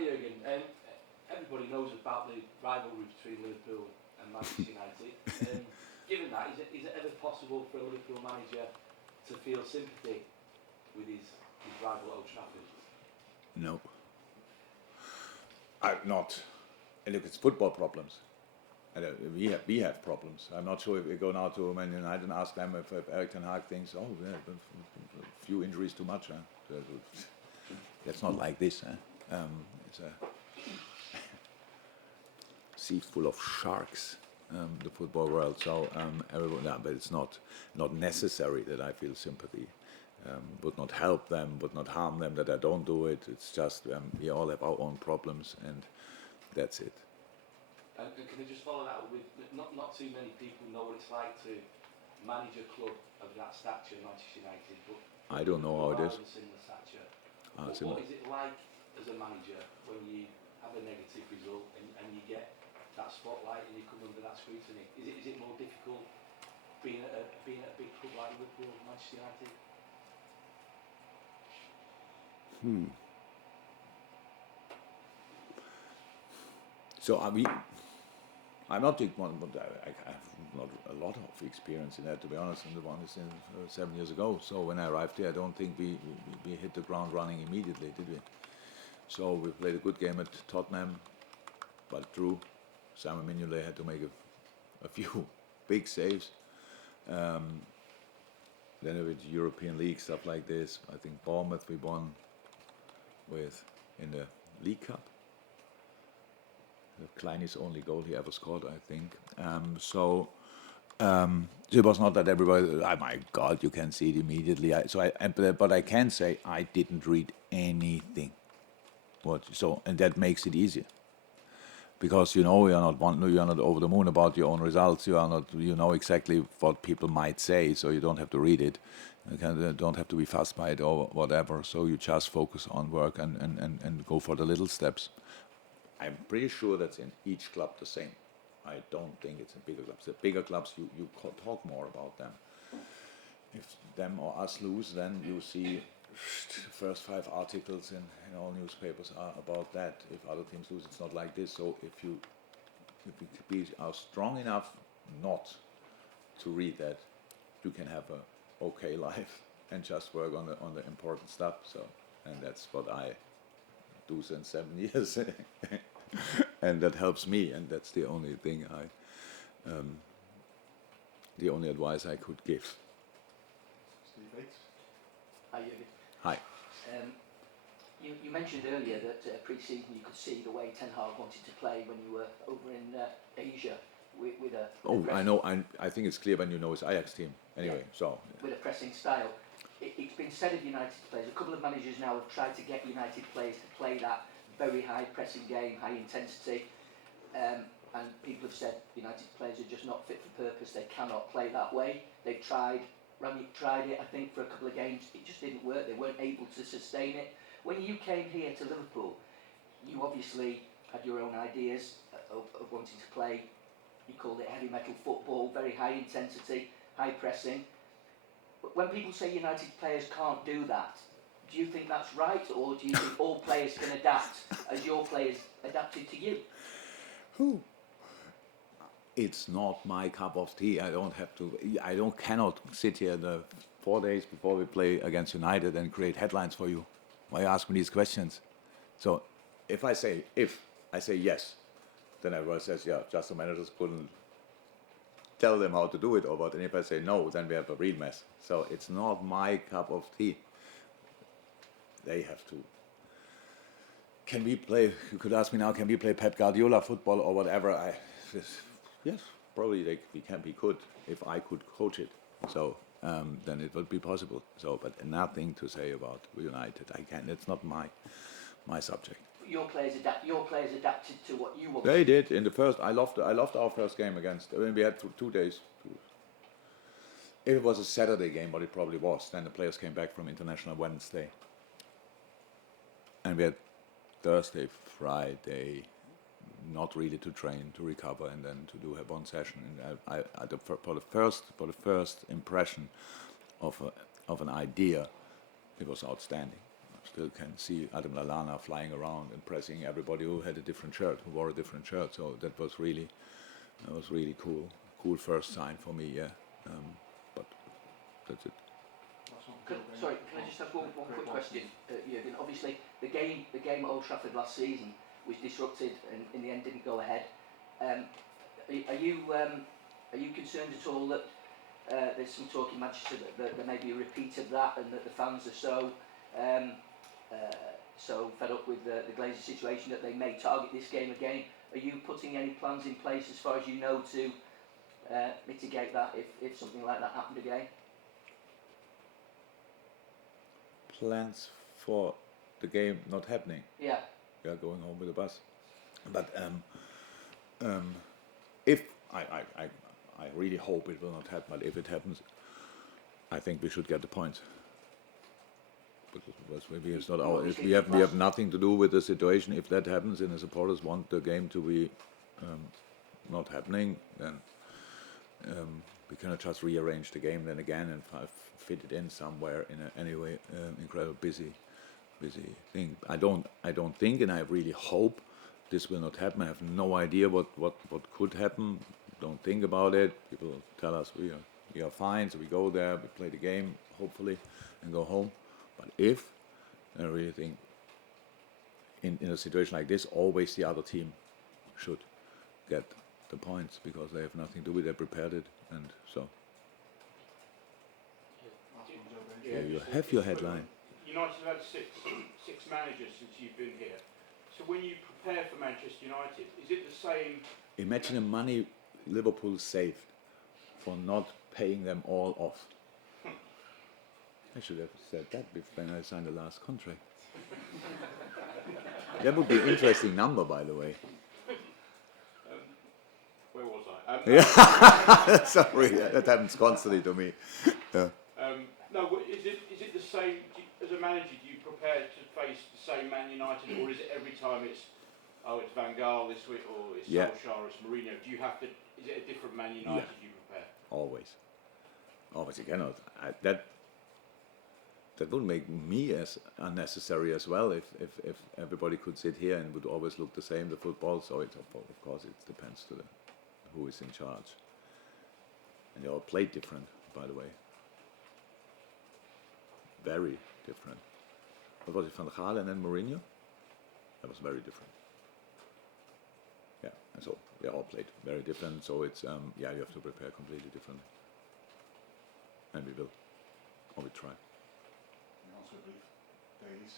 Hi Jurgen. Everybody knows about the rivalry between Liverpool and Manchester United. Given that, is it ever possible for a Liverpool manager to feel sympathy with his rival Old Trafford? No. I'm not. And look, it's football problems. And we have problems. I'm not sure if we go now to Man United and ask them if Eric Ten Hag thinks, oh, yeah, a few injuries too much. Huh? That's not like this. Huh? It's a sea full of sharks, the football world. So everyone, yeah, but it's not necessary that I feel sympathy. Would not help them, would not harm them that I don't do it. It's just we all have our own problems, and that's it. And can I just follow that up with not too many people know what it's like to manage a club of that stature, Manchester United, but I don't know how it is. Similar stature. Similar. What is it like as a manager when you have a negative result and you get that spotlight and you come under that scrutiny? Is it more difficult being at a big club like Liverpool, Manchester United? So I'm not big one, but I have not a lot of experience in that, to be honest. And the one is 7 years ago. So when I arrived here, I don't think we hit the ground running immediately, did we? So we played a good game at Tottenham, but drew. Simon Mignolet had to make a few big saves. Then with European League, stuff like this, I think Bournemouth we won with in the League Cup. Kleiny's only goal he ever scored, I think. So it was not that everybody, oh my God, you can see it immediately. But I can say I didn't read anything. And that makes it easier. Because you're not over the moon about your own results. You know exactly what people might say, so you don't have to read it. You don't have to be fussed by it or whatever. So you just focus on work and go for the little steps. I'm pretty sure that's in each club the same. I don't think it's in bigger clubs. The bigger clubs, you talk more about them. If them or us lose, then you see the first 5 articles in all newspapers are about that. If other teams lose, it's not like this. So if you are strong enough not to read that, you can have a okay life and just work on the important stuff. So, and that's what I do since 7 years. And that helps me, and that's the only thing the only advice I could give. Steve Bates. Hi, Jurgen. Hi. You mentioned earlier that pre-season you could see the way Ten Hag wanted to play when you were over in Asia with a. Oh, I know. I think it's clear when you know his Ajax team. Anyway, yeah, so. With a pressing style. It's been said of United players, a couple of managers now have tried to get United players to play that very high pressing game, high intensity, and people have said United players are just not fit for purpose, they cannot play that way. They've tried, Rangnick tried it I think for a couple of games, it just didn't work, they weren't able to sustain it. When you came here to Liverpool, you obviously had your own ideas of wanting to play, you called it heavy metal football, very high intensity, high pressing. But when people say United players can't do that, do you think that's right, or do you think all players can adapt as your players adapted to you? It's not my cup of tea. I cannot sit here the 4 days before we play against United and create headlines for you. Why you ask me these questions? So if I say yes, then everyone says, yeah, just the managers couldn't tell them how to do it or what. And if I say no, then we have a real mess. So it's not my cup of tea. They have to. Can we play? You could ask me now. Can we play Pep Guardiola football or whatever? Yes, probably we could if I could coach it. So then it would be possible. So, but nothing to say about United. I can't. It's not my subject. Your players adapted to what you wanted. They did in the first. I loved our first game against. We had 2 days. If it was a Saturday game, what it probably was, then the players came back from international Wednesday. And we had Thursday, Friday, not really to train, to recover, and then to do one session. And for the first impression of an idea, it was outstanding. still can see Adam Lallana flying around and pressing everybody who had a different shirt, who wore a different shirt. So that was really cool. Cool first sign for me, yeah. But that's it. Sorry, can I just have one quick question, Jurgen? Obviously, the game at Old Trafford last season was disrupted and in the end didn't go ahead. Are you concerned at all that there's some talk in Manchester that there may be a repeat of that, and that the fans are so fed up with the Glazers situation that they may target this game again? Are you putting any plans in place, as far as you know, to mitigate that if something like that happened again? Plans for the game not happening. Yeah. Yeah, going home with the bus. But if I really hope it will not happen. But if it happens, I think we should get the points. Because maybe it's not our. We have nothing to do with the situation. If that happens, and the supporters want the game to be not happening, then we cannot just rearrange the game then again and fit it in somewhere in a anyway incredible busy thing. I don't think, and I really hope this will not happen. I have no idea what could happen. Don't think about it. People tell us we are fine, so we go there, we play the game, hopefully, and go home. But if I really think in a situation like this, always the other team should get the points, because they have nothing to do with it. They prepared it, and so. Yeah, you have your headline. United have had six managers since you've been here. So when you prepare for Manchester United, is it the same? Imagine the money Liverpool saved for not paying them all off. I should have said that when I signed the last contract. That would be an interesting number, by the way. Where was I? Yeah, sorry, that happens constantly to me. Yeah. No, is it the same? As a manager, do you prepare to face the same Man United, or is it every time it's Van Gaal this week, or it's Solskjaer, it's Mourinho? Do you have to? Is it a different Man United you prepare? Always. You cannot. That would make me as unnecessary as well if everybody could sit here and would always look the same, the football. So of course it depends to who is in charge. And they all played different, by the way. Very different. What was it, Van Gaal and then Mourinho? That was very different. Yeah, and so they all played very different. So it's you have to prepare completely differently. And we will, or we try. And also, I believe they